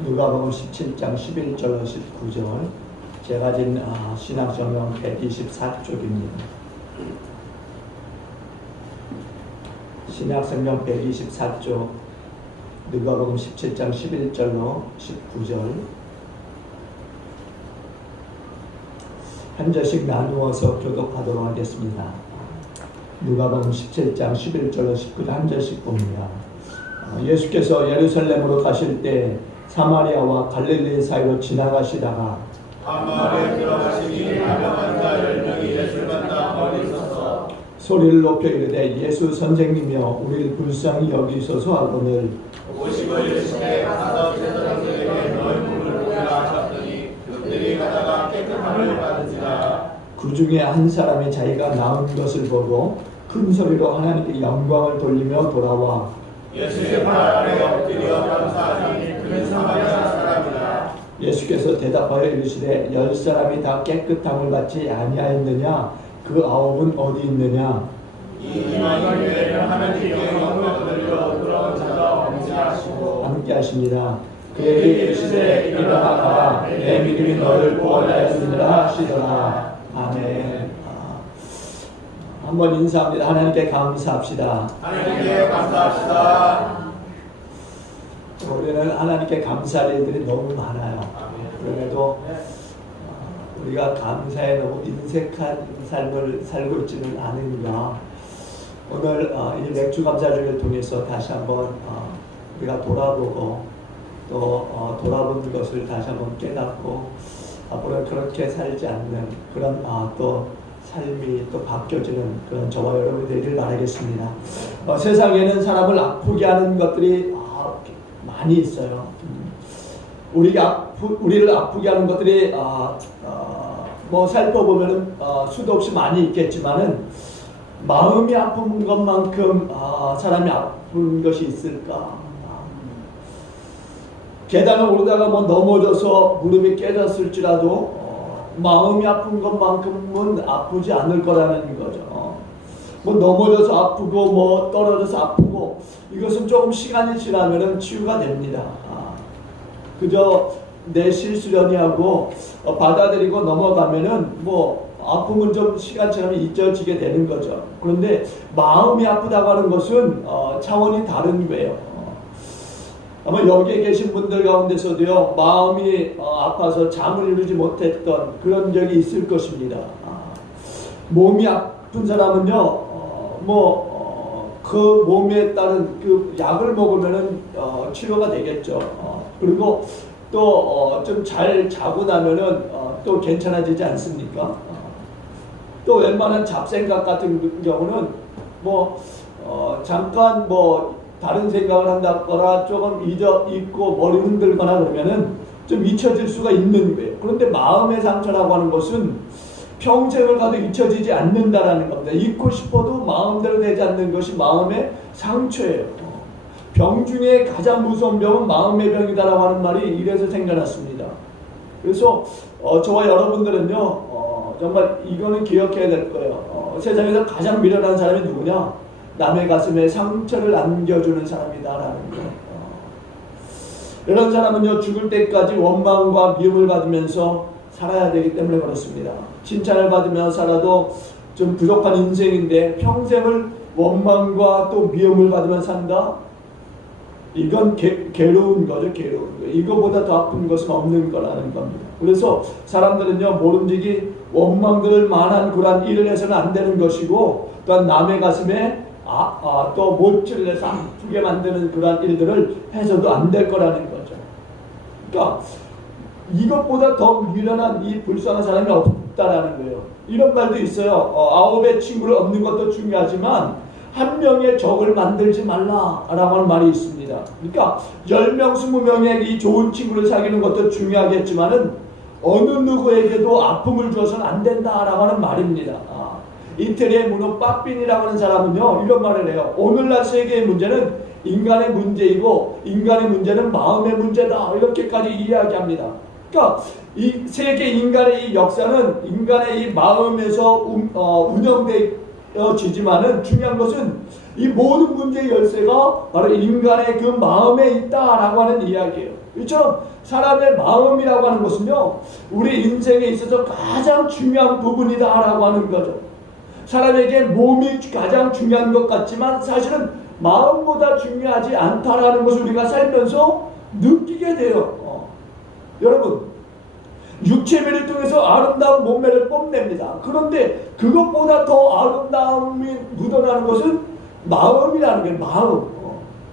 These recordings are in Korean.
누가복음 17장 11절로 19절, 제가 진 신약성경 124쪽입니다. 신약성경 124쪽 누가복음 17장 11절로 19절 한 절씩 나누어서 교독하도록 하겠습니다. 누가복음 17장 11절로 19절 한 절씩 봅니다. 예수께서 예루살렘으로 가실 때 사마리아와 갈릴리 사이로 지나가시다가 한마을에 들어가시니 가병한 자 10명이 예수를 만나 멀리 서서 소리를 높여 이르되 예수 선생님이여 우리를 불쌍히 여기소서 하거늘 오시고 이르시되 가서 제사장들에게 너희 몸을 보내라 하셨더니 그들이 가다가 깨끗함을 받으니라. 그 중에 한 사람이 자기가 나은 것을 보고 큰 소리로 하나님께 영광을 돌리며 돌아와 예수의 발 아래 엎드려 감사하니 그는 사마리아 사람이라. 예수께서 대답하여 이르시되 10사람이 다 깨끗함을 받지 아니하였느냐? 그 9은 어디 있느냐? 이만희 교회를 하나님께 영광을 돌려 돌아온 자가 없지 하시고 함께 하십니다. 그에게 이르시되 일어나 가라 내 믿음이 너를 구원하였느니라 하시더라. 아멘. 한번 인사합니다. 하나님께 감사합시다. 하나님께 감사합시다. 우리는 하나님께 감사할 일들이 너무 많아요. 그럼에도 우리가 감사에 너무 인색한 삶을 살고 있지는 않으니까 오늘 이 맥주 감사주를 통해서 다시 한번 우리가 돌아보고 또 돌아보는 것을 다시 한번 깨닫고 앞으로 그렇게 살지 않는 그런 또 삶이 또 바뀌어지는 그런 저와 여러분이 되기를 바라겠습니다. 세상에는 사람을 아프게 하는 것들이 많이 있어요. 우리를 아프게 하는 것들이 뭐 살펴보면은 수도 없이 많이 있겠지만은 마음이 아픈 것만큼 사람이 아픈 것이 있을까? 계단을 오르다가 뭐 넘어져서 무릎이 깨졌을지라도 마음이 아픈 것만큼은 아프지 않을 거라는 거죠. 뭐 넘어져서 아프고 뭐 떨어져서 아프고 이것은 조금 시간이 지나면은 치유가 됩니다. 그저 내 실수련이 하고 받아들이고 넘어가면은 뭐 아픔은 좀 시간 지나면 잊혀지게 되는 거죠. 그런데 마음이 아프다고 하는 것은 차원이 다른 거예요. 아마 여기에 계신 분들 가운데서도요 마음이 아파서 잠을 이루지 못했던 그런 적이 있을 것입니다. 몸이 아픈 사람은요 그 몸에 따른 그 약을 먹으면은 치료가 되겠죠. 그리고 또 좀 잘 자고 나면은 또 괜찮아지지 않습니까? 또 웬만한 잡생각 같은 경우는 뭐 잠깐 뭐 다른 생각을 한다거나 조금 잊고 머리 흔들거나 그러면은 좀 잊혀질 수가 있는 거예요. 그런데 마음의 상처라고 하는 것은 평생을 가도 잊혀지지 않는다라는 겁니다. 잊고 싶어도 마음대로 되지 않는 것이 마음의 상처예요. 병 중에 가장 무서운 병은 마음의 병이다라고 하는 말이 이래서 생겨났습니다. 그래서 저와 여러분들은요 정말 이거는 기억해야 될 거예요. 세상에서 가장 미련한 사람이 누구냐? 남의 가슴에 상처를 남겨주는 사람이다라는 거예요. 이런 사람은요 죽을 때까지 원망과 미움을 받으면서 살아야 되기 때문에 그렇습니다. 칭찬을 받으며 살아도 좀 부족한 인생인데 평생을 원망과 또 미움을 받으며 산다? 이건 괴로운 거죠. 괴로운 거. 이거보다 더 아픈 것은 없는 거라는 겁니다. 그래서 사람들은요 모름지기 원망들을 만한 그런 일을 해서는 안 되는 것이고 또한 남의 가슴에 또 못질을 해서 아프게 만드는 그런 일들을 해서도 안 될 거라는 거죠. 그러니까 이것보다 더 미련한 이 불쌍한 사람이 없다라는 거예요. 이런 말도 있어요. 9의 친구를 얻는 것도 중요하지만 한 명의 적을 만들지 말라라고 하는 말이 있습니다. 그러니까 10명, 20명의 이 좋은 친구를 사귀는 것도 중요하겠지만은 어느 누구에게도 아픔을 주어서는 안 된다라고 하는 말입니다. 이태리의 문호 빠핀이라고 하는 사람은요 이런 말을 해요. 오늘날 세계의 문제는 인간의 문제이고 인간의 문제는 마음의 문제다 이렇게까지 이야기합니다. 그러니까 이 세계 인간의 이 역사는 인간의 이 마음에서 운영돼 느껴지지만은 중요한 것은 이 모든 문제의 열쇠가 바로 인간의 그 마음에 있다라고 하는 이야기예요. 이처럼 사람의 마음이라고 하는 것은요, 우리 인생에 있어서 가장 중요한 부분이다라고 하는 거죠. 사람에게 몸이 가장 중요한 것 같지만 사실은 마음보다 중요하지 않다라는 것을 우리가 살면서 느끼게 돼요. 여러분, 육체미를 통해서 아름다운 몸매를 뽐냅니다. 그런데 그것보다 더 아름다움이 묻어나는 것은 마음이라는 게 마음.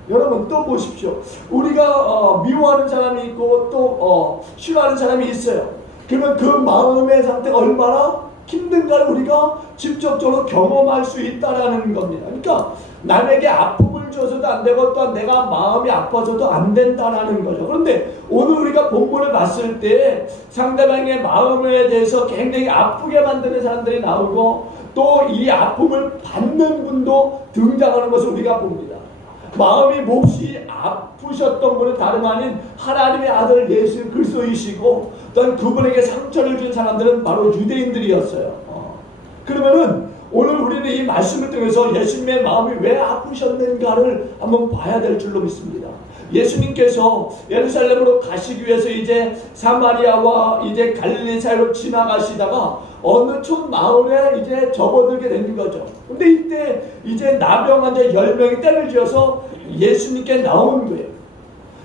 여러분 또 보십시오. 우리가 미워하는 사람이 있고 또 싫어하는 사람이 있어요. 그러면 그 마음의 상태가 얼마나 힘든가를 우리가 직접적으로 경험할 수 있다라는 겁니다. 그러니까 남에게 아픔을 줘서도 안 되고 또한 내가 마음이 아파서도 안 된다라는 거죠. 그런데 오늘 우리가 본문을 봤을 때 상대방의 마음에 대해서 굉장히 아프게 만드는 사람들이 나오고 또 이 아픔을 받는 분도 등장하는 것을 우리가 봅니다. 마음이 몹시 아프셨던 분은 다름 아닌 하나님의 아들 예수 그리스도이시고 또한 그분에게 상처를 준 사람들은 바로 유대인들이었어요. 그러면은 오늘 우리는 이 말씀을 통해서 예수님의 마음이 왜 아프셨는가를 한번 봐야 될 줄로 믿습니다. 예수님께서 예루살렘으로 가시기 위해서 이제 사마리아와 이제 갈릴리 사이로 지나가시다가 어느 촌 마을에 이제 접어들게 되는 거죠. 근데 이때 이제 나병 환자 10명이 떼를 지어서 예수님께 나온 거예요.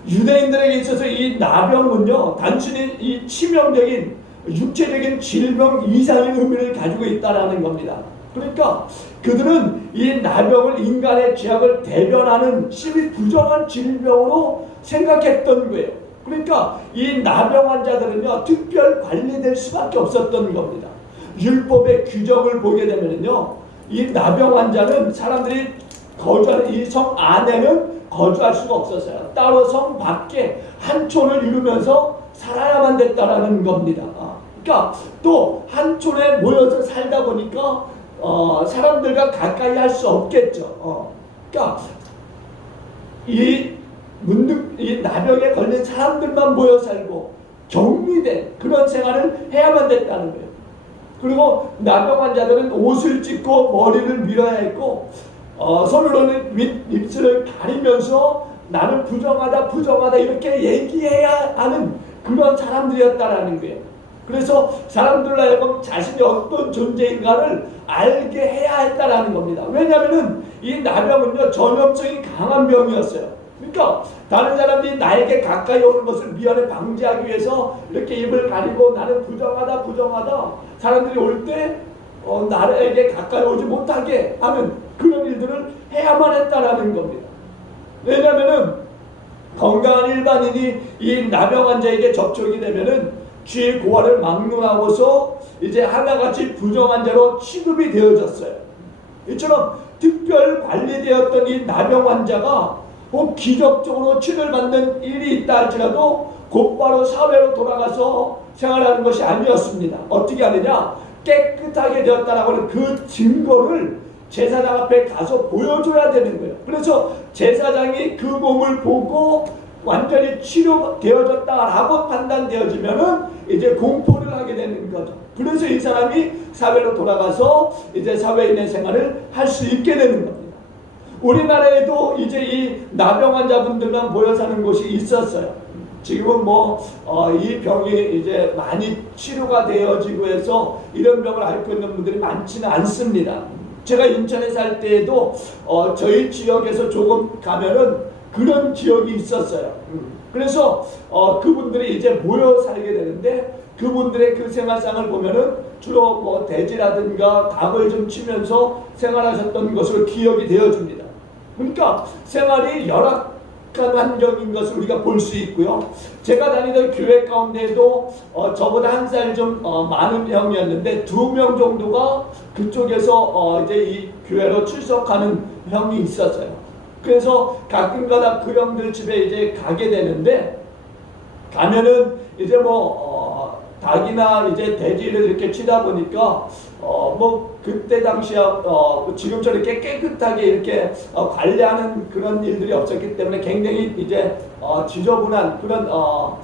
유대인들에게 있어서 이 나병은요, 단순히 이 치명적인 육체적인 질병 이상의 의미를 가지고 있다는 겁니다. 그러니까 그들은 이 나병을 인간의 죄악을 대변하는 심히 부정한 질병으로 생각했던 거예요. 그러니까 이 나병 환자들은요, 특별 관리될 수밖에 없었던 겁니다. 율법의 규정을 보게 되면요, 이 나병 환자는 사람들이 거주하는 이 성 안에는 거주할 수가 없었어요. 따로 성 밖에 한 촌을 이루면서 살아야만 됐다라는 겁니다. 그러니까 또 한 촌에 모여서 살다 보니까 사람들과 가까이 할 수 없겠죠. 그러니까 이 나병에 걸린 사람들만 모여 살고 격리된 그런 생활을 해야만 됐다는 거예요. 그리고 나병 환자들은 옷을 찢고 머리를 밀어야 했고 손으로는 입술을 가리면서 나는 부정하다 이렇게 얘기해야 하는 그런 사람들이었다라는 거예요. 그래서 사람들로 하여금 자신이 어떤 존재인가를 알게 해야 했다라는 겁니다. 왜냐하면 이 나병은요, 전염성이 강한 병이었어요. 그러니까 다른 사람들이 나에게 가까이 오는 것을 미연에 방지하기 위해서 이렇게 입을 가리고 나는 부정하다 사람들이 올 때 나에게 가까이 오지 못하게 하는 그런 일들을 해야만 했다라는 겁니다. 왜냐하면 건강한 일반인이 이 나병 환자에게 접촉이 되면은 죄 고발을 막론하고서 이제 하나같이 부정한 자로 취급이 되어졌어요. 이처럼 특별 관리되었던 이 나병 환자가 꼭 기적적으로 치료를 받는 일이 있다 할지라도 곧바로 사회로 돌아가서 생활하는 것이 아니었습니다. 어떻게 하느냐? 깨끗하게 되었다라고 하는 그 증거를 제사장 앞에 가서 보여줘야 되는 거예요. 그래서 제사장이 그 몸을 보고 완전히 치료되어졌다라고 판단되어지면은 이제 공포를 하게 되는 거죠. 그래서 이 사람이 사회로 돌아가서 이제 사회인의 생활을 할 수 있게 되는 겁니다. 우리나라에도 이제 이 나병 환자분들만 모여 사는 곳이 있었어요. 지금은 이 병이 이제 많이 치료가 되어지고 해서 이런 병을 앓고 있는 분들이 많지는 않습니다. 제가 인천에 살 때에도 저희 지역에서 조금 가면은 그런 지역이 있었어요. 그래서 그분들이 이제 모여 살게 되는데 그분들의 그 생활상을 보면은 주로 돼지라든가 닭을 좀 치면서 생활하셨던 것으로 기억이 되어집니다. 그러니까 생활이 열악한 환경인 것을 우리가 볼 수 있고요. 제가 다니던 교회 가운데도 저보다 한 살 좀 많은 형이었는데 2명 정도가 그쪽에서 이제 이 교회로 출석하는 형이 있었어요. 그래서 가끔가다 그 형들 집에 이제 가게 되는데 가면은 이제 닭이나 이제 돼지를 이렇게 치다 보니까 그때 당시에 지금처럼 이렇게 깨끗하게 이렇게 관리하는 그런 일들이 없었기 때문에 굉장히 이제 지저분한 그런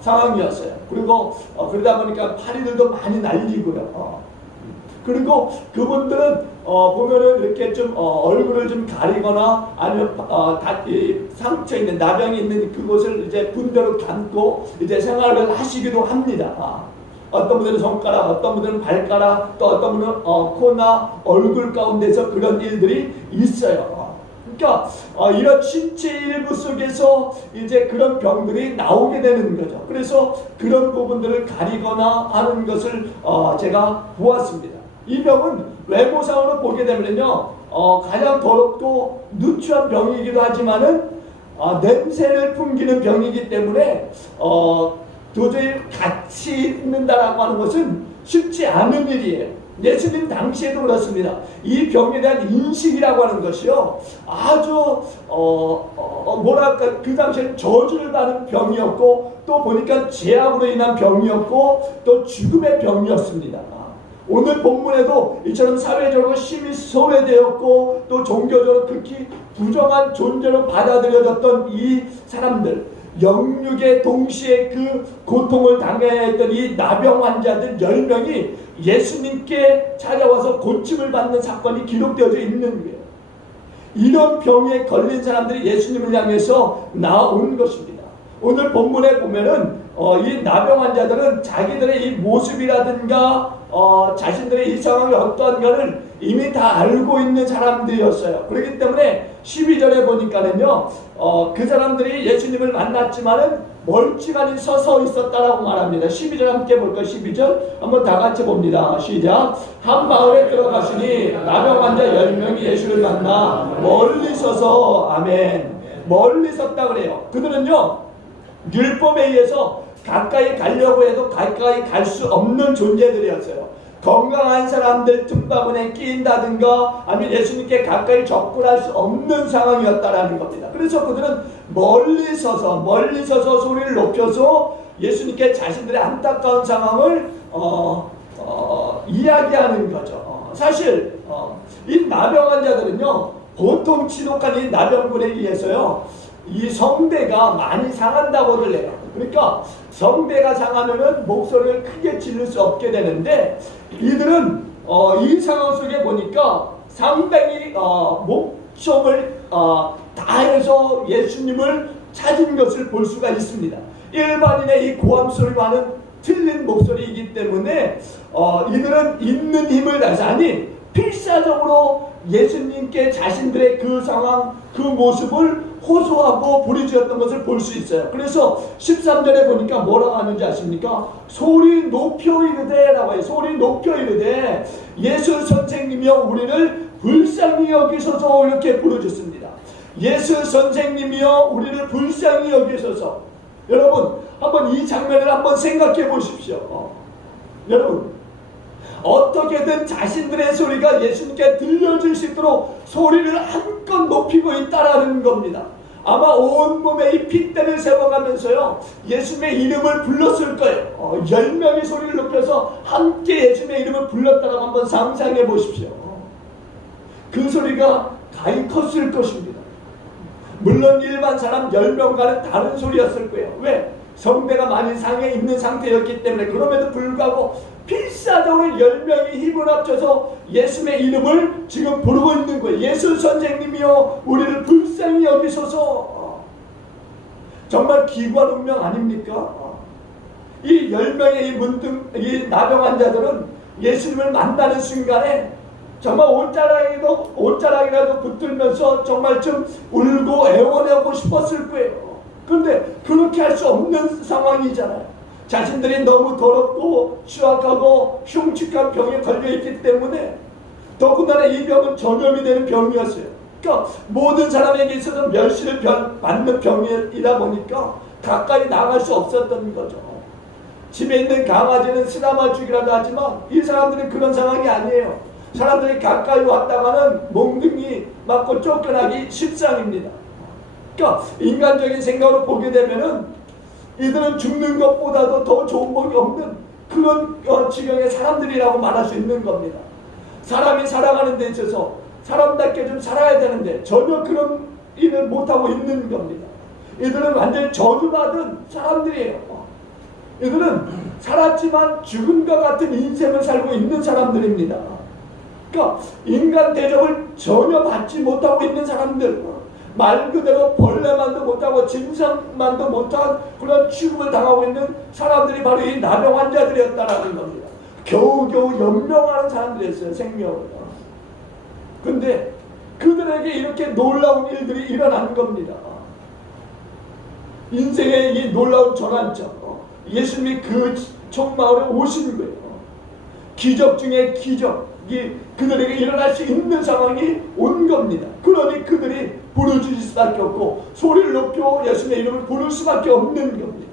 상황이었어요. 그리고 그러다 보니까 파리들도 많이 날리고요. 그리고 그분들은 보면은 이렇게 좀 얼굴을 좀 가리거나 아니면 상처 있는 나병이 있는 그곳을 이제 분대로 감고 이제 생활을 하시기도 합니다. 어떤 분들은 손가락, 어떤 분들은 발가락, 또 어떤 분은 코나 얼굴 가운데서 그런 일들이 있어요. 그러니까 이런 신체 일부 속에서 이제 그런 병들이 나오게 되는 거죠. 그래서 그런 부분들을 가리거나 하는 것을 제가 보았습니다. 이 병은 외모상으로 보게 되면요, 가장 더럽고 누추한 병이기도 하지만은 냄새를 풍기는 병이기 때문에 도저히 같이 있는다라고 하는 것은 쉽지 않은 일이에요. 예수님 당시에도 그렇습니다. 이 병에 대한 인식이라고 하는 것이요, 아주 뭐랄까, 그 당시에는 저주를 받은 병이었고, 또 보니까 죄악으로 인한 병이었고, 또 죽음의 병이었습니다. 오늘 본문에도 이처럼 사회적으로 심히 소외되었고 또 종교적으로 극히 부정한 존재로 받아들여졌던 이 사람들, 영육에 동시에 그 고통을 당해야 했던 이 나병 환자들 10명이 예수님께 찾아와서 고침을 받는 사건이 기록되어져 있는 거예요. 이런 병에 걸린 사람들이 예수님을 향해서 나온 것입니다. 오늘 본문에 보면은 이 나병 환자들은 자기들의 이 모습이라든가 자신들의 이 상황이 어떠한가를 이미 다 알고 있는 사람들이었어요. 그렇기 때문에 12절에 보니까는요, 그 사람들이 예수님을 만났지만은 멀찌감치 서서 있었다라고 말합니다. 12절 함께 볼까요? 12절 한번 다 같이 봅니다. 시작. 한 마을에 들어가시니 나병 환자 10명이 예수를 만나 멀리 서서, 아멘, 멀리 섰다 그래요. 그들은요, 율법에 의해서 가까이 가려고 해도 가까이 갈 수 없는 존재들이었어요. 건강한 사람들 틈바구니에 끼인다든가 아니면 예수님께 가까이 접근할 수 없는 상황이었다라는 겁니다. 그래서 그들은 멀리 서서 소리를 높여서 예수님께 자신들의 안타까운 상황을 이야기하는 거죠. 사실 이 나병 환자들은요, 보통 지독한 이 나병군에 의해서요, 이 성대가 많이 상한다고들 해요. 그러니까 성대가 상하면은 목소리를 크게 지를 수 없게 되는데, 이들은 이 상황 속에 보니까 상당히 목청을 다해서 예수님을 찾은 것을 볼 수가 있습니다. 일반인의 이 고함 소리와는 틀린 목소리이기 때문에 이들은 있는 힘을 다해서, 아니 필사적으로 예수님께 자신들의 그 상황, 그 모습을 호소하고 부르짖었던 것을 볼 수 있어요. 그래서 13절에 보니까 뭐라고 하는지 아십니까? 소리 높여 이르되 라고 해요. 소리 높여 이르되 예수 선생님이여 우리를 불쌍히 여기소서, 이렇게 부르짖습니다. 예수 선생님이여 우리를 불쌍히 여기소서. 여러분 한번 이 장면을 한번 생각해 보십시오. 여러분 어떻게든 자신들의 소리가 예수님께 들려질 수 있도록 소리를 한껏 높이고 있다라는 겁니다. 아마 온몸에 이 핏대를 세워가면서요, 예수님의 이름을 불렀을 거예요. 10명이 소리를 높여서 함께 예수님의 이름을 불렀다라고 한번 상상해 보십시오. 그 소리가 가히 컸을 것입니다. 물론 일반 사람 10명과는 다른 소리였을 거예요. 왜? 성대가 많이 상해 있는 상태였기 때문에. 그럼에도 불구하고 필사적으로 10명이 힘을 합쳐서 예수님의 이름을 지금 부르고 있는 거예요. 예수 선생님이여 우리를 불쌍히 여기소서. 정말 기구한 운명 아닙니까? 이 10명의 이 나병 환자들은 예수님을 만나는 순간에 정말 옷자락이라도 붙들면서 정말 좀 울고 애원하고 싶었을 거예요. 그런데 그렇게 할 수 없는 상황이잖아요. 자신들이 너무 더럽고 추악하고 흉측한 병에 걸려있기 때문에, 더군다나 이 병은 전염이 되는 병이었어요. 그러니까 모든 사람에게 있어서 멸시를 받는 병이다 보니까 가까이 나갈 수 없었던 거죠. 집에 있는 강아지는 쓰다마 죽이라도 하지만 이 사람들은 그런 상황이 아니에요. 사람들이 가까이 왔다가는 몽둥이 맞고 쫓겨나기 십상입니다. 그러니까 인간적인 생각으로 보게 되면은 이들은 죽는 것보다도 더 좋은 복이 없는 그런 지경의 사람들이라고 말할 수 있는 겁니다. 사람이 살아가는 데 있어서 사람답게 좀 살아야 되는데 전혀 그런 일을 못하고 있는 겁니다. 이들은 완전히 저주받은 사람들이에요. 이들은 살았지만 죽음과 같은 인생을 살고 있는 사람들입니다. 그러니까 인간 대접을 전혀 받지 못하고 있는 사람들, 말 그대로 벌레만도 못하고 짐승만도 못한 그런 취급을 당하고 있는 사람들이 바로 이 나병 환자들이었다라는 겁니다. 겨우겨우 연명하는 사람들이었어요, 생명을. 근데 그들에게 이렇게 놀라운 일들이 일어나는 겁니다. 인생의 이 놀라운 전환점, 예수님이 그 총마을에 오신 거예요. 기적 중에 기적이 그들에게 일어날 수 있는 상황이 온 겁니다. 그러니 그들이 부르짖을 수밖에 없고 소리를 높여 예수님의 이름을 부를 수밖에 없는 겁니다.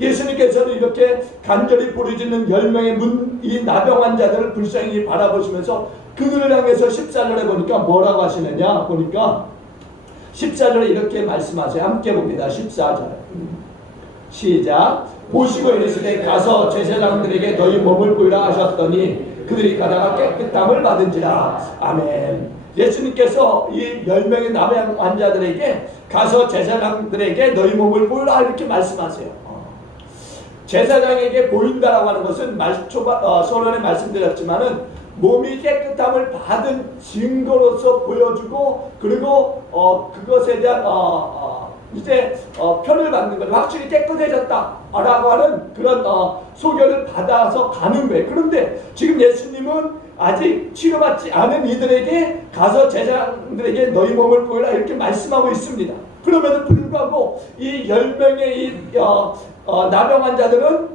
예수님께서는 이렇게 간절히 부르짖는 10명의 이 나병 환자들을 불쌍히 바라보시면서 그들을 향해서 14절에 보니까 뭐라고 하시느냐 보니까 14절에 이렇게 말씀하세요. 함께 봅니다. 14절 시작. 보시고 이르시되 가서 제사장들에게 너희 몸을 보이라 하셨더니 그들이 가다가 깨끗함을 받은지라. 아멘. 예수님께서 이 10명의 나병 환자들에게 가서 제사장들에게 너희 몸을 보이라 이렇게 말씀하세요. 제사장에게 보인다라고 하는 것은 소론에 말씀드렸지만은 몸이 깨끗함을 받은 증거로서 보여주고 그리고 그것에 대한 이제 표를 받는 거죠. 확실히 깨끗해졌다라고 하는 그런 소견을 받아서 가는 거예요. 그런데 지금 예수님은 아직 치료받지 않은 이들에게 가서 제사장들에게 너희 몸을 보이라 이렇게 말씀하고 있습니다. 그럼에도 불구하고 이 10명의 이 나병 환자들은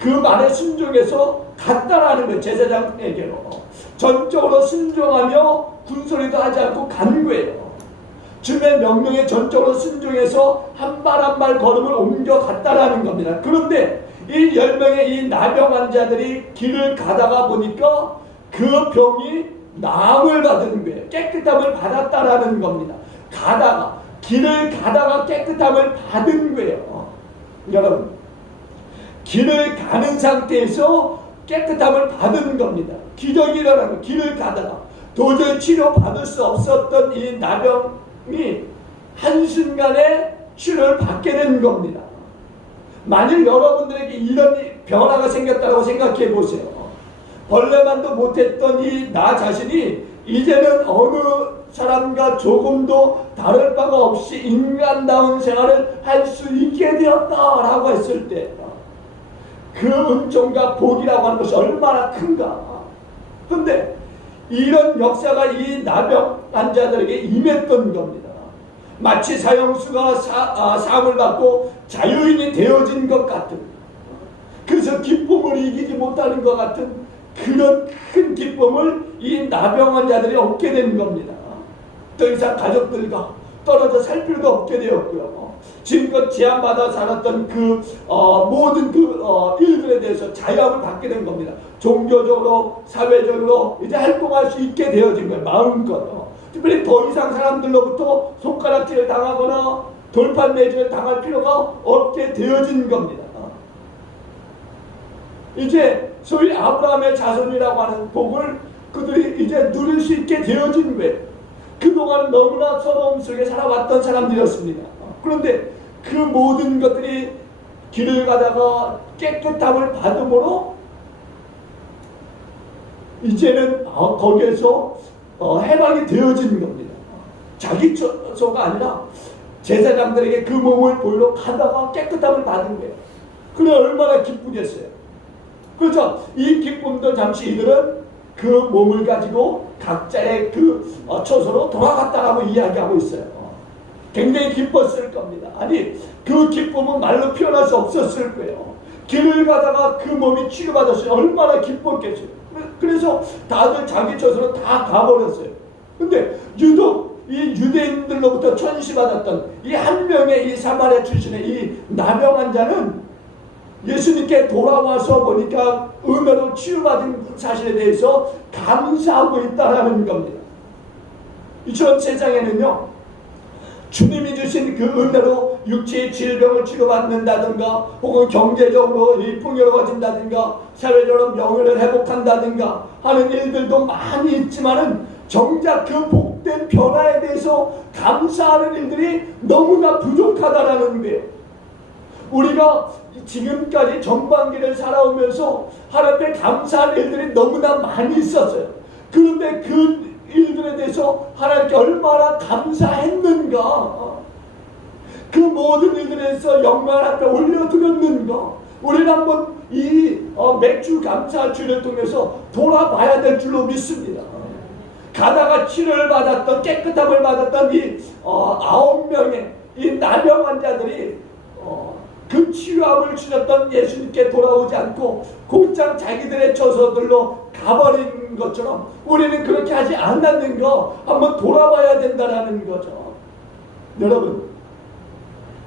그 말에 순종해서 갔다라는 거예요. 제사장에게로 전적으로 순종하며 군소리도 하지 않고 간 거예요. 주의 명령에 전적으로 순종해서 한 발 한 발 걸음을 옮겨갔다라는 겁니다. 그런데 이 10명의 이 나병 환자들이 길을 가다가 보니까 그 병이 나음을 받은 거예요. 깨끗함을 받았다라는 겁니다. 길을 가다가 깨끗함을 받은 거예요. 여러분, 길을 가는 상태에서 깨끗함을 받은 겁니다. 기적이 일어나는 길을 가다가 도저히 치료받을 수 없었던 이 나병이 한순간에 치료를 받게 된 겁니다. 만일 여러분들에게 이런 변화가 생겼다고 생각해 보세요. 벌레만도 못했던 이 나 자신이 이제는 어느 사람과 조금도 다를 바가 없이 인간다운 생활을 할 수 있게 되었다라고 했을 때 그 은총과 복이라고 하는 것이 얼마나 큰가. 그런데 이런 역사가 이 나병 환자들에게 임했던 겁니다. 마치 사형수가 사함을 받고 자유인이 되어진 것 같은, 그래서 기쁨을 이기지 못하는 것 같은 그런 큰 기쁨을 이 나병 환자들이 얻게 된 겁니다. 더 이상 가족들과 떨어져 살 필요도 없게 되었고요. 지금껏 제한받아 살았던 모든 일들에 대해서 자유함을 받게 된 겁니다. 종교적으로, 사회적으로 이제 활동할 수 있게 되어진 거예요. 마음껏. 특별히 더 이상 사람들로부터 손가락질을 당하거나 돌판 매질을 당할 필요가 없게 되어진 겁니다. 이제 소위 아브라함의 자손이라고 하는 복을 그들이 이제 누릴 수 있게 되어진 거예요. 그동안 너무나 서러움 속에 살아왔던 사람들이었습니다. 그런데 그 모든 것들이 길을 가다가 깨끗함을 받음으로 이제는 거기에서 해방이 되어진 겁니다. 자기 처소가 아니라 제사장들에게 그 몸을 보이러 가다가 깨끗함을 받은 거예요. 그래 얼마나 기쁘겠어요. 그렇죠. 이 기쁨도 잠시 이들은 그 몸을 가지고 각자의 그 처소로 돌아갔다라고 이야기하고 있어요. 굉장히 기뻤을 겁니다. 아니 그 기쁨은 말로 표현할 수 없었을 거예요. 길을 가다가 그 몸이 치료받았으니 얼마나 기뻤겠어요. 그래서 다들 자기 처소로 다 가버렸어요. 근데 유독 이 유대인들로부터 천시받았던 이 한 명의 이 사마리아 출신의 이 나병 환자는 예수님께 돌아와서 보니까 은혜로 치유받은 사실에 대해서 감사하고 있다는 겁니다. 이처럼 세상에는요, 주님이 주신 그 은혜로 육체의 질병을 치료받는다든가 혹은 경제적으로 풍요로워진다든가 사회적으로 명예를 회복한다든가 하는 일들도 많이 있지만은 정작 그 복된 변화에 대해서 감사하는 일들이 너무나 부족하다라는 거예요. 우리가 지금까지 전반기를 살아오면서 하나님께 감사할 일들이 너무나 많이 있었어요. 그런데 그 일들에 대해서 하나님께 얼마나 감사했는가, 그 모든 일들에서 영광을 앞에 올려드렸는가, 우리는 한번 이 맥주 감사 주일을 통해서 돌아봐야 될 줄로 믿습니다. 가다가 치료를 받았던, 깨끗함을 받았던 이 9명의 이 나병 환자들이 그 치료함을 주셨던 예수님께 돌아오지 않고 곧장 자기들의 처소들로 가버린 것처럼 우리는 그렇게 하지 않았는 거 한번 돌아봐야 된다는 거죠. 여러분,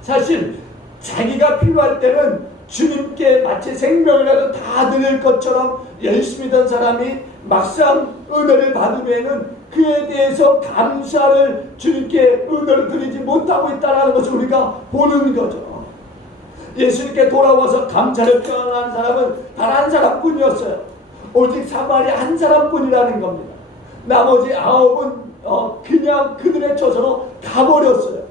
사실 자기가 필요할 때는 주님께 마치 생명이라도 다 드릴 것처럼 열심히 던 사람이 막상 은혜를 받으면은 그에 대해서 감사를 주님께 은혜를 드리지 못하고 있다는 것을 우리가 보는 거죠. 예수님께 돌아와서 감사를 표현한 사람은 단 한 사람뿐이었어요. 오직 사마리아 한 사람뿐이라는 겁니다. 나머지 9은 그냥 그들의 처소로 가버렸어요.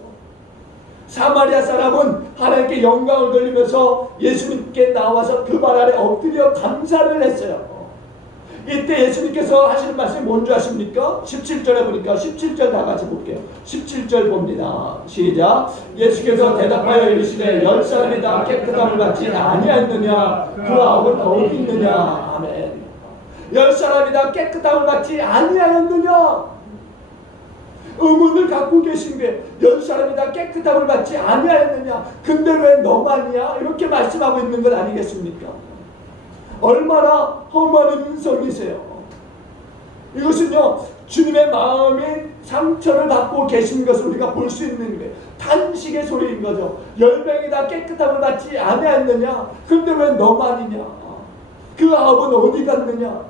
사마리아 사람은 하나님께 영광을 돌리면서 예수님께 나와서 그 발 아래 엎드려 감사를 했어요. 이때 예수님께서 하시는 말씀이 뭔지 아십니까? 17절에 보니까 17절 다 같이 볼게요. 17절 봅니다. 시작. 예수께서 대답하여 이르시되 10사람이 다 깨끗함을 받지 아니하였느냐? 그 9은 어디 있느냐? 아멘. 10사람이 다 깨끗함을 받지 아니하였느냐? 의문을 갖고 계신 게 10사람이 다 깨끗함을 받지 아니하였느냐? 근데 왜 너만이야? 이렇게 말씀하고 있는 것 아니겠습니까? 얼마나 험한 인성이세요. 이것은요, 주님의 마음이 상처를 받고 계신 것을 우리가 볼 수 있는 거예요. 탄식의 소리인 거죠. 10명이 다 깨끗함을 받지 아니하였느냐? 근데 왜 너만이냐? 그 9은 어디 갔느냐?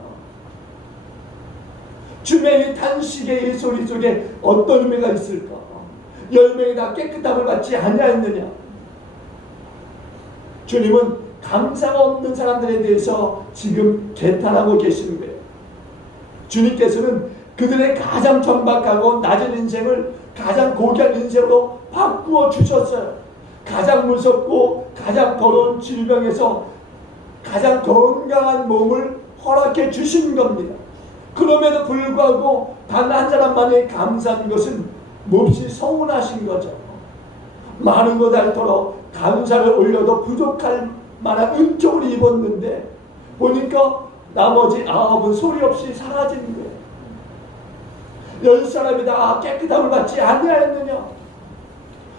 주님의 이 탄식의 이 소리 속에 어떤 의미가 있을까? 10명이 다 깨끗함을 받지 아니하였느냐? 주님은 감사가 없는 사람들에 대해서 지금 개탄하고 계시는 거예요. 주님께서는 그들의 가장 천박하고 낮은 인생을 가장 고귀한 인생으로 바꾸어 주셨어요. 가장 무섭고 가장 더러운 질병에서 가장 건강한 몸을 허락해 주신 겁니다. 그럼에도 불구하고 단 한 사람만이 감사한 것은 몹시 서운하신 거죠. 많은 것 닳도록 감사를 올려도 부족할 만한 은총을 입었는데 보니까 나머지 9은 소리 없이 사라진 거예요. 10사람이 다 깨끗함을 받지 아니하였느냐?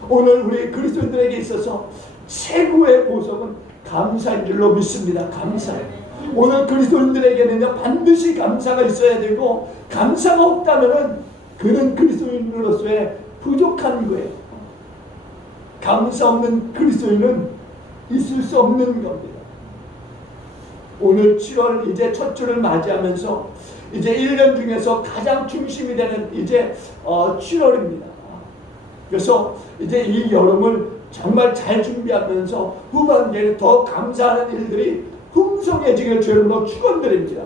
오늘 우리 그리스도인들에게 있어서 최고의 보석은 감사인 줄로 믿습니다. 감사. 오늘 그리스도인들에게는요, 반드시 감사가 있어야 되고, 감사가 없다면은 그는 그리스도인으로서의 부족한 거예요. 감사 없는 그리스도인은 있을 수 없는 겁니다. 오늘 7월 이제 첫 주를 맞이하면서 이제 1년 중에서 가장 중심이 되는 이제 7월입니다. 그래서 이제 이 여름을 정말 잘 준비하면서 후반기에는 더 감사하는 일들이 풍성해지길 주님으로 축원드립니다.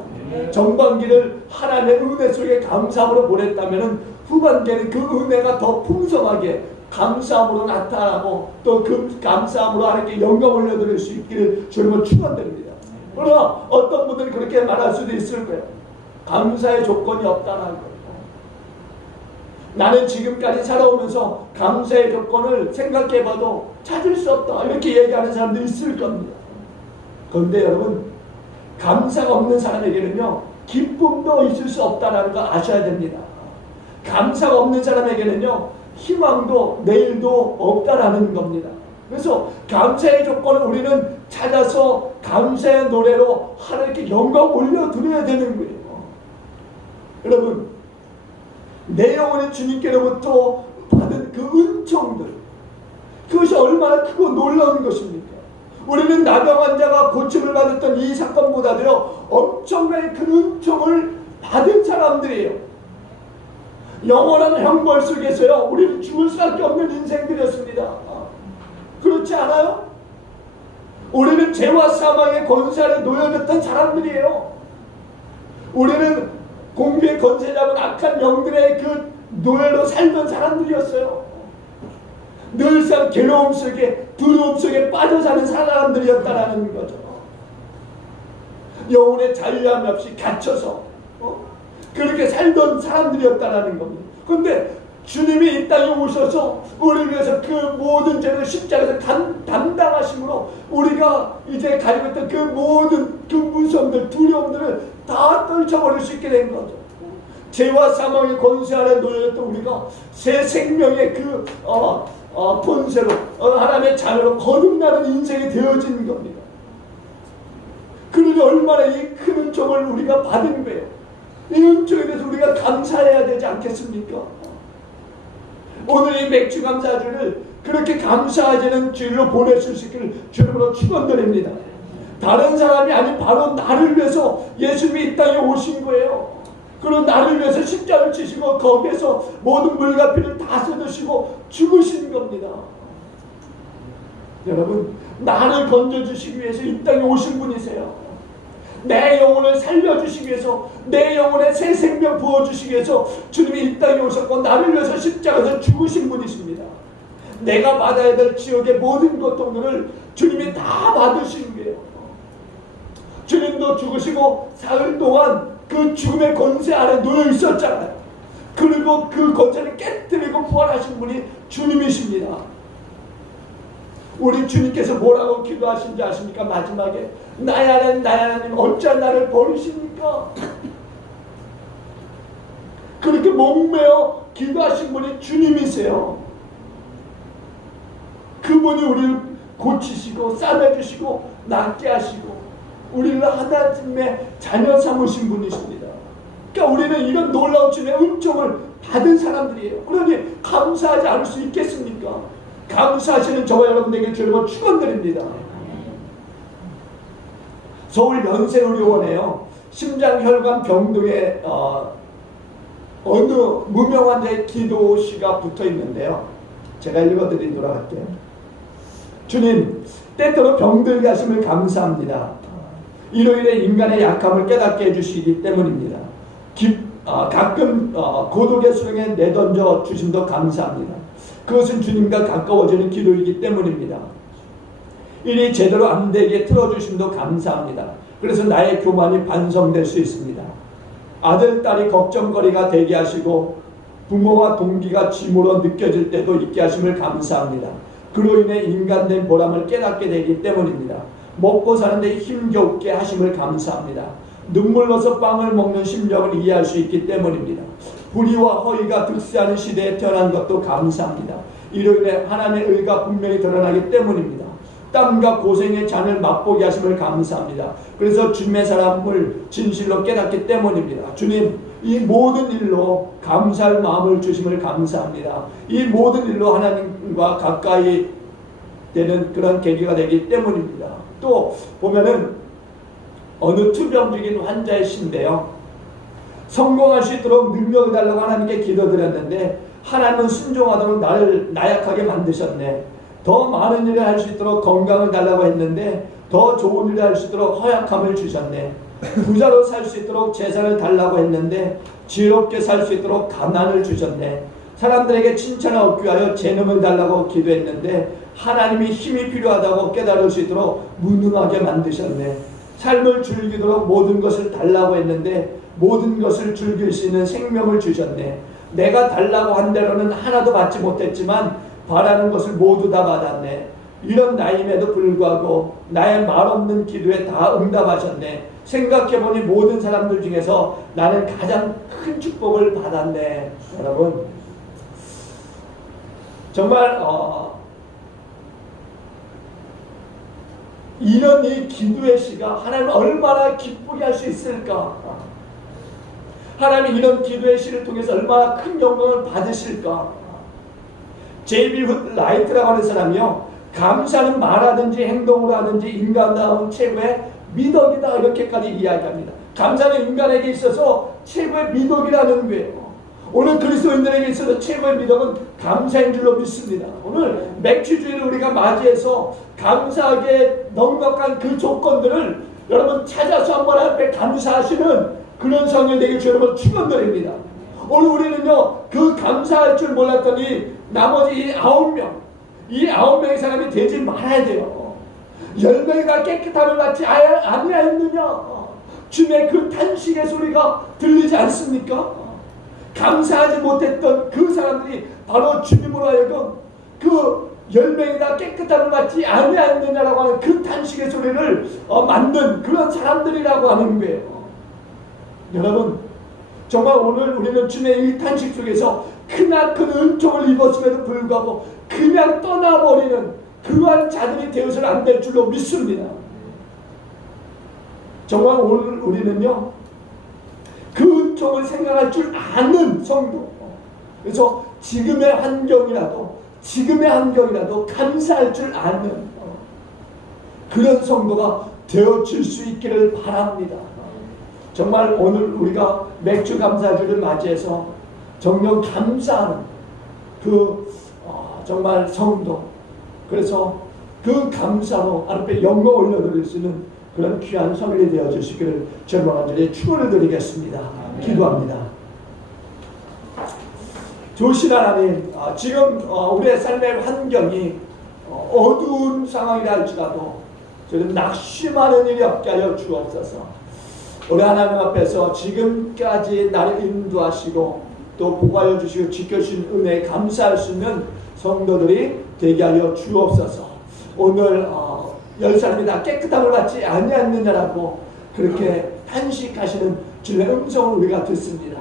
전반기를 하나님의 은혜 속에 감사함으로 보냈다면 후반기에는 그 은혜가 더 풍성하게 감사함으로 나타나고 또 그 감사함으로 하나님께 영광 올려드릴 수 있기를 주님으로 축원드립니다. 그러나 어떤 분들이 그렇게 말할 수도 있을 거예요. 감사의 조건이 없다는 거예요. 나는 지금까지 살아오면서 감사의 조건을 생각해봐도 찾을 수 없다, 이렇게 얘기하는 사람들이 있을 겁니다. 그런데 여러분, 감사가 없는 사람에게는요, 기쁨도 있을 수 없다는 거 아셔야 됩니다. 감사가 없는 사람에게는요, 희망도 내일도 없다라는 겁니다. 그래서 감사의 조건을 우리는 찾아서 감사의 노래로 하나님께 영광 올려드려야 되는 거예요. 여러분, 내 영혼이 주님께로부터 받은 그 은총들, 그것이 얼마나 크고 놀라운 것입니까? 우리는 나병 환자가 고침을 받았던 이 사건보다도요, 엄청나게 큰 은총을 받은 사람들이에요. 영원한 형벌 속에서요, 우리는 죽을 수밖에 없는 인생들이었습니다. 그렇지 않아요? 우리는 죄와 사망의 권세에 놓여졌던 사람들이에요. 우리는 공비의 권세 잡은 악한 영들의 그 노예로 살던 사람들이었어요. 늘상 괴로움 속에 두려움 속에 빠져 사는 사람들이었다라는 거죠. 영혼의 자유함이 없이 갇혀서 그렇게 살던 사람들이었다라는 겁니다. 그런데 주님이 이 땅에 오셔서 우리를 위해서 그 모든 죄를 십자가에서 담당하심으로 우리가 이제 가지고 있던 그 모든 그 무서움들, 두려움들을 다 떨쳐버릴 수 있게 된 거죠. 죄와 사망의 권세 아래 놓여있던 우리가 새 생명의 그 본세로 하나님의 자녀로 거듭나는 인생이 되어진 겁니다. 그러니 얼마나 이 큰 은총을 우리가 받은 거예요. 이 은총에 대해서 우리가 감사해야 되지 않겠습니까? 오늘 이 맥주 감사주를 그렇게 감사하지는 주일로 보내실 수 있기를 주님으로 축원드립니다. 다른 사람이 아닌 바로 나를 위해서 예수님이 이 땅에 오신 거예요. 그리고 나를 위해서 십자가를 지시고 거기에서 모든 물과 피를 다 쏟으시고 죽으신 겁니다. 여러분, 나를 건져주시기 위해서 이 땅에 오신 분이세요. 내 영혼을 살려주시기 위해서, 내 영혼에 새 생명 부어주시기 위해서 주님이 이 땅에 오셨고 나를 위해서 십자가에서 죽으신 분이십니다. 내가 받아야 될 지옥의 모든 고통들을 주님이 다 받으신 거예요. 주님도 죽으시고 사흘 동안 그 죽음의 권세 아래 놓여 있었잖아요. 그리고 그 권세를 깨뜨리고 부활하신 분이 주님이십니다. 우리 주님께서 뭐라고 기도하신지 아십니까? 마지막에 나의 하나님 어찌 나를 버리십니까? 그렇게 목매어 기도하신 분이 주님이세요. 그분이 우리를 고치시고 싸매주시고 낫게 하시고 우리를 하나님의 자녀 삼으신 분이십니다. 그러니까 우리는 이런 놀라운 주님의 은총을 받은 사람들이에요. 그러니 감사하지 않을 수 있겠습니까? 감사하시는 저와 여러분에게 주님을 축원드립니다. 서울 연세의료원에요, 심장혈관 병동에 어느 무명 환자의 기도시가 붙어 있는데요. 제가 읽어드리도록 할게요. 주님, 때때로 병들게 하심을 감사합니다. 이로 인해 인간의 약함을 깨닫게 해주시기 때문입니다. 가끔 고독의 수렁에 내던져 주심도 감사합니다. 그것은 주님과 가까워지는 길이기 때문입니다. 일이 제대로 안 되게 틀어주심도 감사합니다. 그래서 나의 교만이 반성될 수 있습니다. 아들, 딸이 걱정거리가 되게 하시고 부모와 동기가 짐으로 느껴질 때도 있게 하심을 감사합니다. 그로 인해 인간된 보람을 깨닫게 되기 때문입니다. 먹고 사는데 힘겹게 하심을 감사합니다. 눈물로서 빵을 먹는 심정을 이해할 수 있기 때문입니다. 불의와 허위가 득세하는 시대에 태어난 것도 감사합니다. 이로 인해 하나님의 의가 분명히 드러나기 때문입니다. 땀과 고생의 잔을 맛보게 하심을 감사합니다. 그래서 주님의 사랑을 진실로 깨닫기 때문입니다. 주님, 이 모든 일로 감사할 마음을 주심을 감사합니다. 이 모든 일로 하나님과 가까이 되는 그런 계기가 되기 때문입니다. 또 보면은 어느 투병 중인 환자의 시인데요, 성공할 수 있도록 능력을 달라고 하나님께 기도드렸는데 하나님은 순종하도록 나를 나약하게 만드셨네. 더 많은 일을 할 수 있도록 건강을 달라고 했는데 더 좋은 일을 할 수 있도록 허약함을 주셨네. 부자로 살 수 있도록 재산을 달라고 했는데 지혜롭게 살 수 있도록 가난을 주셨네. 사람들에게 칭찬을 얻기 위하여 재능을 달라고 기도했는데 하나님이 힘이 필요하다고 깨달을 수 있도록 무능하게 만드셨네. 삶을 즐기도록 모든 것을 달라고 했는데 모든 것을 즐길 수 있는 생명을 주셨네. 내가 달라고 한 대로는 하나도 받지 못했지만 바라는 것을 모두 다 받았네. 이런 나임에도 불구하고 나의 말없는 기도에 다 응답하셨네. 생각해보니 모든 사람들 중에서 나는 가장 큰 축복을 받았네. 여러분, 정말 이런 이 기도의 시가 하나님을 얼마나 기쁘게 할 수 있을까? 하나님이 이런 기도의 시를 통해서 얼마나 큰 영광을 받으실까? 제이비 라이트라고 하는 사람이요, 감사는 말하든지 행동으로 하든지 인간다운 최고의 미덕이다, 이렇게까지 이야기합니다. 감사는 인간에게 있어서 최고의 미덕이라는 거예요. 오늘 그리스도인들에게 있어서 최고의 미덕은 감사인 줄로 믿습니다. 오늘 맥주주의를 우리가 맞이해서 감사하게 넉넉한 그 조건들을 여러분 찾아서 한번 앞에 감사하시는 그런 성령 되게 주님을 축원드립니다. 오늘 우리는요, 그 감사할 줄 몰랐더니 나머지 이 9명, 이 9명의 사람이 되지 말아야 돼요. 10명이 다 깨끗함을 받지 아니하였느냐. 주님의 그 탄식의 소리가 들리지 않습니까? 감사하지 못했던 그 사람들이 바로 주님으로 하여금 그 10명이 다 깨끗함을 받지 아니하였느냐라고 하는 그 탄식의 소리를 만든 그런 사람들이라고 하는 거예요. 여러분, 정말 오늘 우리는 주님의 이 탄식 속에서 크나큰 은총을 입었음에도 불구하고 그냥 떠나버리는 그러한 자들이 되어서는 안 될 줄로 믿습니다. 정말 오늘 우리는요, 그 은총을 생각할 줄 아는 성도, 그래서 지금의 환경이라도 감사할 줄 아는 그런 성도가 되어질 수 있기를 바랍니다. 정말 오늘 우리가 맥주 감사주를 맞이해서 정녕 감사하는 그 정말 성도, 그래서 그 감사로 하나님께 영광 올려드릴 수 있는 그런 귀한 성일이 되어 주시기를 저는 간절히 축원을 드리겠습니다. 기도합니다. 좋으신 하나님, 지금 우리의 삶의 환경이 어두운 상황이라 할지라도 저는 낙심하는 일이 없게 하여 주옵소서. 우리 하나님 앞에서 지금까지 나를 인도하시고 또 보호하여 주시고 지켜주신 은혜에 감사할 수 있는 성도들이 되게 하여 주옵소서. 오늘 10사람이 다 깨끗함을 받지 아니하느냐라고 그렇게 탄식하시는 주님의 음성을 우리가 듣습니다.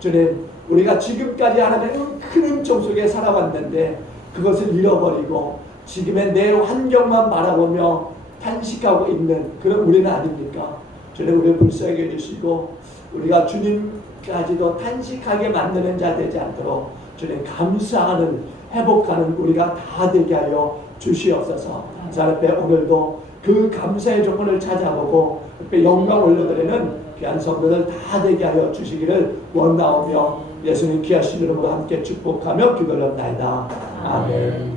주님, 우리가 지금까지 하나님의 큰 은총 속에 살아왔는데 그것을 잃어버리고 지금의 내 환경만 바라보며 탄식하고 있는 그런 우리는 아닙니까? 주님, 우리를 불쌍히 해주시고 우리가 주님까지도 탄식하게 만드는 자 되지 않도록 주님 감사하는, 회복하는 우리가 다 되게 하여 주시옵소서. 하나님 오늘도 그 감사의 조건을 찾아보고 영광 올려드리는 귀한 성도들 다 되게 하여 주시기를 원하오며 예수님 귀하신 이름으로 함께 축복하며 기도를 합나이다. 아멘.